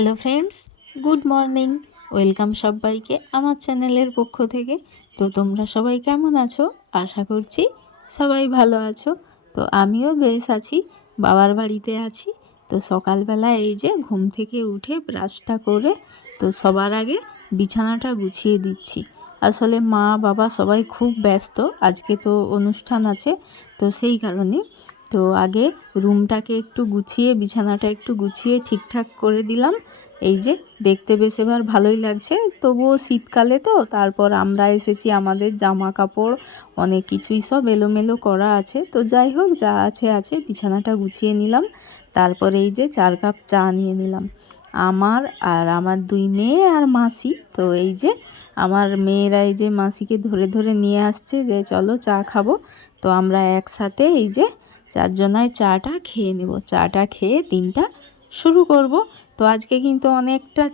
Hello friends, good morning. Welcome সবাইকে আমার চ্যানেলের পক্ষ থেকে। তো তোমরা সবাই কেমন আছো? আশা করছি সবাই ভালো আছো। তো আমিও বেশ আছি, বাবার বাড়িতে আছি। তো সকালবেলা এই যে ঘুম থেকে উঠে ব্রাশটা করে তো সবার আগে বিছানাটা গুছিয়ে দিচ্ছি। আসলে মা বাবা সবাই খুব ব্যস্ত, আজকে তো অনুষ্ঠান আছে, তো সেই কারণে তো আগে রুমটাকে একটু গুছিয়ে বিছানাটা একটু গুছিয়ে ঠিকঠাক করে দিলাম। এই যে দেখতে বেশ এবার ভালোই লাগছে, তবুও শীতকালে তো তারপর আমরা এসেছি, আমাদের জামা কাপড় অনেক কিছুই সব এলোমেলো করা আছে। তো যাই হোক, যা আছে আছে, বিছানাটা গুছিয়ে নিলাম। তারপরে এই যে 4 কাপ চা নিয়ে নিলাম আমার আর আমার 2 মেয়ে আর মাসি। তো এই যে আমার মেয়েরা এই যে মাসিকে ধরে ধরে নিয়ে আসছে যে চলো চা খাবো। তো আমরা একসাথে এই যে 4 জনায় চাটা খেয়ে নেব। চাটা খেয়ে দিনটা শুরু করব। তো আজকে কিন্তু অনেকটা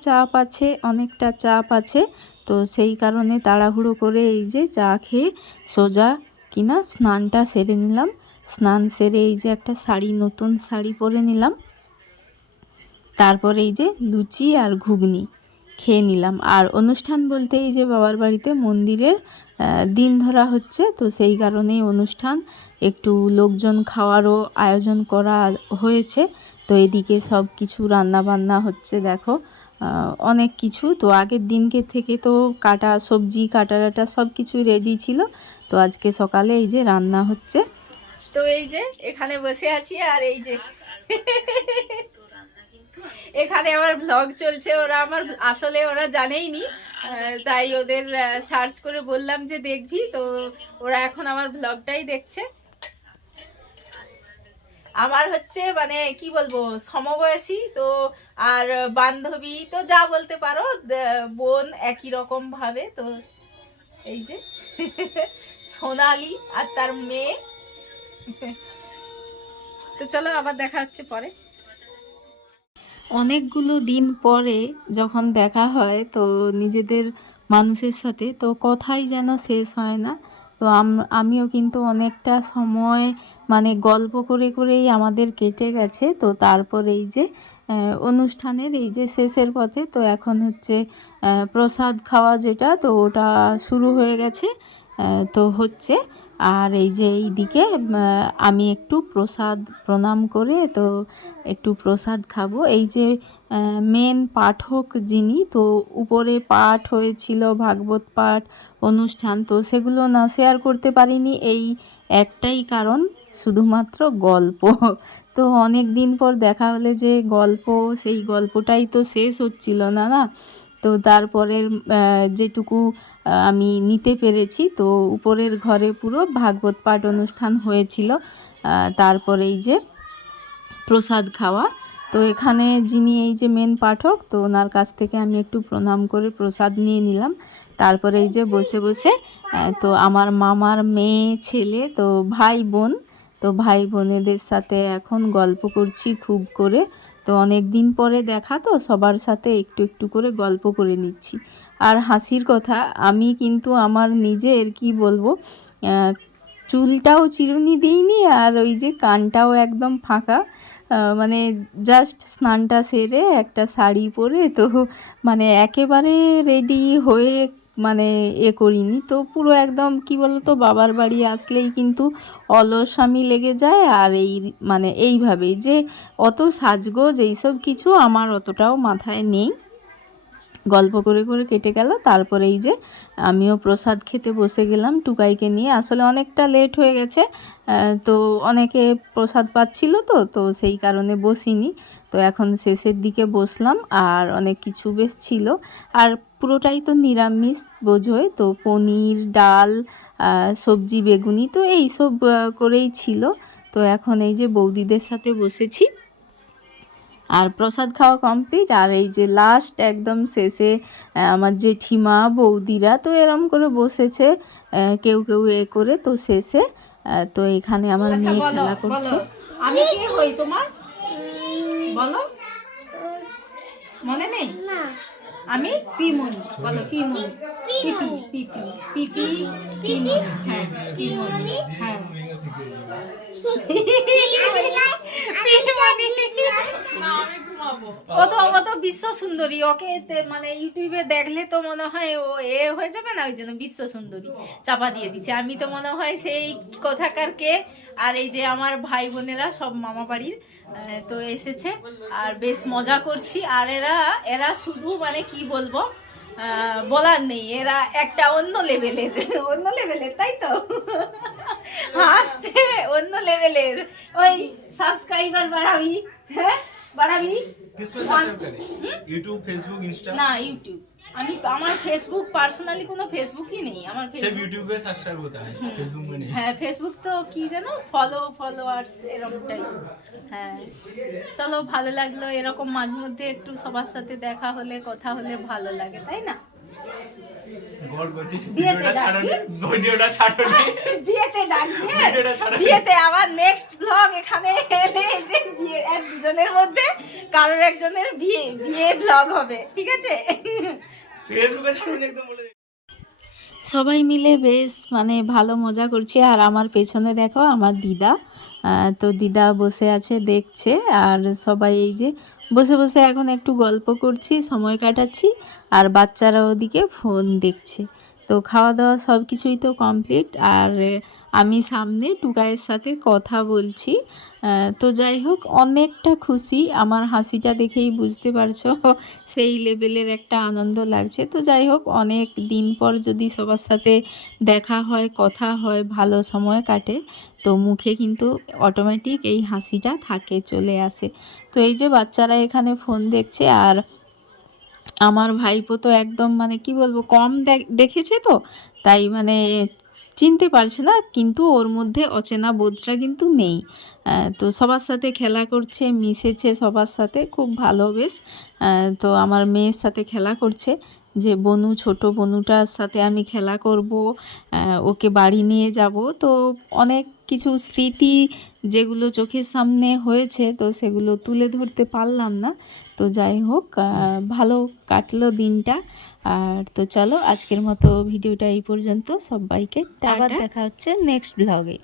চাপ আছে। তো সেই কারণে তাড়াহুড়ো করে এই যে চা খেয়ে সোজা কিনা স্নানটা সেরে নিলাম। স্নান সেরে এই যে একটা নতুন শাড়ি পরে নিলাম। তারপরে এই যে লুচি আর ঘুগনি খেয়ে নিলাম। আর অনুষ্ঠান বলতে এই যে বাবার বাড়িতে মন্দিরের দিন ধরা হচ্ছে, তো সেই কারণেই অনুষ্ঠান, একটু লোকজন খাওয়ারও আয়োজন করা হয়েছে। তো এদিকে সব কিছু রান্না বান্না হচ্ছে, দেখো অনেক কিছু। তো আগের দিনকে থেকে তো সবজি কাটা সব কিছুই রেডি ছিল। তো আজকে সকালে এই যে রান্না হচ্ছে। তো এই যে এখানে বসে আছি, আর এই যে এখানে আমার ব্লগ চলছে। ওরা জানেই নি, তাই ওদের সার্চ করে বললাম যে দেখবি, তো ওরা এখন আমার ব্লগটাই দেখছে। আমার হচ্ছে মানে কি বলবো, সমবয়সী তো, আর বান্ধবী তো যা বলতে পারো, বোন একই রকম ভাবে। তো এই যে সোনালি আর তার মেয়ে। তো চলো আবার দেখা হচ্ছে পরে। অনেকগুলো দিন পরে যখন দেখা হয় তো নিজেদের মানুষের সাথে, তো কথাই যেন শেষ হয় না। তো আমিও কিন্তু অনেকটা সময় মানে গল্প করে করেই আমাদের কেটে গেছে। তো তারপর এই যে অনুষ্ঠানের এই যে শেষের পথে, তো এখন হচ্ছে প্রসাদ খাওয়া যেটা, তো ওটা শুরু হয়ে গেছে। তো হচ্ছে, আর এই যে এইদিকে আমি একটু প্রসাদ প্রণাম করে তো একটু প্রসাদ খাবো। এই যে মেন পাঠক যিনি, তো উপরে পাঠ হয়েছিল, ভাগবত পাঠ অনুষ্ঠান, তো সেগুলো না শেয়ার করতে পারিনি, এই একটাই কারণ, শুধুমাত্র গল্প। তো অনেক দিন পর দেখা হলে যে গল্প, সেই গল্পটাই তো শেষ হচ্ছিল না না। তো তারপরের যেটুকু আমি নিতে পেরেছি, তো উপরের ঘরে পুরো ভাগবত পাঠ অনুষ্ঠান হয়েছিল। তারপরে এই যে প্রসাদ খাওয়া, তো এখানে যিনি এই যে মেন পাঠক, তো ওনার কাছ থেকে আমি একটু প্রণাম করে প্রসাদ নিয়ে নিলাম। তারপরে এই যে বসে বসে তো আমার মামার মেয়ে ছেলে, তো ভাই বোন, তো ভাই বোনেদের সাথে এখন গল্প করছি খুব করে। তো অনেক দিন পরে দেখা, তো সবার সাথে একটু একটু করে গল্প করে নিচ্ছি। আর হাসির কথা, আমি কিন্তু আমার নিজের কি বলবো, চুলটাও চিরুনি দিইনি, আর ওই যে কানটাও একদম ফাঁকা। মানে জাস্ট স্নানটা সেরে একটা শাড়ি পরে তো মানে একেবারে রেডি হয়ে মানে করিনি। তো পুরো একদম কি বলতো, বাবার বাড়ি আসলেই কিন্তু অলসামি লেগে যায়। আর এই মানে এইভাবেই যে অত সাজগোজ এইসব কিছু আমার অতটাও মাথায় নেই। গল্প করে করে কেটে গেল। তারপরে এই যে আমিও প্রসাদ খেতে বসে গেলাম টুকাইকে নিয়ে। আসলে অনেকটা লেট হয়ে গেছে, তো অনেকে প্রসাদ পাচ্ছিল, তো তো সেই কারণে বসিনি। তো এখন শেষের দিকে বসলাম, আর অনেক কিছু বেশ ছিল, আর পুরোটাই তো নিরামিষ বোঝোই, তো পনির, ডাল, সবজি, বেগুনি, তো এই সব করেই ছিল। তো এখন এই যে বৌদিদের সাথে বসেছি, আর প্রসাদ খাওয়া কমপ্লিট। আর এই যে লাস্ট একদম শেষে আমার জেঠিমা বৌদিরা তো এরম করে বসেছে, কেউ কেউ করে। তো শেষে তো এখানে আমার মেয়ে খেলা করছে। আমি কে হই তোমার, বলো, মনে নেই? আমি পিমনি, বলো পিমনি, পিপি পিপি পিপি পিমনি, হ্যাঁ পিমনি, হ্যাঁ পিমনি। প্রথমত বিশ্ব সুন্দরী, ওকে মানে ইউটিউবে দেখলে তো মনে হয় ও হয়ে যাবে না, ওই জন্য বিশ্ব সুন্দরী চাপা দিয়ে দিচ্ছে। আমি তো মনে হয় সেই কোথাকার কে। আর এই যে আমার ভাই বোনেরা সব মামা বাড়ির তো এসেছে, আর বেশ মজা করছি। আর এরা এরা শুধু মানে কি বলবো, বলার নেই, এরা একটা অন্য লেভেলের তাই তো হাসছে, অন্য লেভেলের। ওই সাবস্ক্রাইবার বাড়াবি, হ্যাঁ বাড়াবি। YouTube, Facebook, Insta? না ইউটিউব, আমার ফেসবুক পার্সোনালি কোনো ফেসবুকই নেই আমার। सिर्फ यूट्यूब पे सब्सक्राइब होता है, फेसबुक में नहीं। হ্যাঁ ফেসবুক তো কি জানো, ফলোয়ার্স এরকমটাই। হ্যাঁ চলো, ভালো লাগলো এরকম মাঝে মধ্যে একটু সবার সাথে দেখা হলে, কথা হলে ভালো লাগে, তাই না? বিয়েতে আবার নেক্সট ব্লগ এখানে এলে যে দুজনের মধ্যে কারোর একজনের বিয়ে ব্লগ হবে, ঠিক আছে? ফেসবুকে ছাড়ুন একদম বলে। সবাই মিলে বেশ মানে ভালো মজা করছি। আর আমার পেছনে দেখো আমার দিদা, তো দিদা বসে আছে দেখছে। আর সবাই এই যে বসে বসে এখন একটু গল্প করছি, সময় কাটাচ্ছি। আর বাচ্চারা ওদিকে ফোন দেখছে। তো খাওয়া দাওয়া সব কিছুই তো কমপ্লিট। আর আমি সামনে টুকাইয়ের সাথে কথা বলছি। তো যাই হোক, অনেকটা খুশি, আমার হাসিটা দেখেই বুঝতে পারছো সেই লেভেলের একটা আনন্দ লাগছে। তো যাই হোক, অনেক দিন পর যদি সবার সাথে দেখা হয়, কথা হয়, ভালো সময় কাটে, তো মুখে কিন্তু অটোমেটিক এই হাসিটা থাকে, চলে আসে। তো এই যে বাচ্চারা এখানে ফোন দেখছে। আর আমার ভাইপো তো একদম মানে কি বলবো, কম দেখেছে তো, তাই মানে চিনতে পারছে না, কিন্তু ওর মধ্যে অচেনা বোধটা কিন্তু নেই। তো সবার সাথে খেলা করছে, মিশেছে সবার সাথে, খুব ভালো বেশ। তো আমার মেয়ের সাথে খেলা করছে, যে বনু, ছোট বনুটার সাথে আমি খেলা করব, ওকে বাড়ি নিয়ে যাব। তো অনেক কিছু স্মৃতি যেগুলো চোখের সামনে হয়েছে, তো সেগুলো তুলে ধরতে পারলাম না। তো যাই হোক, ভালো কাটলো দিনটা। আর তো চলো, আজকের মতো ভিডিওটা এই পর্যন্ত। সবাইকে টাটা, দেখা হচ্ছে নেক্সট ব্লগে।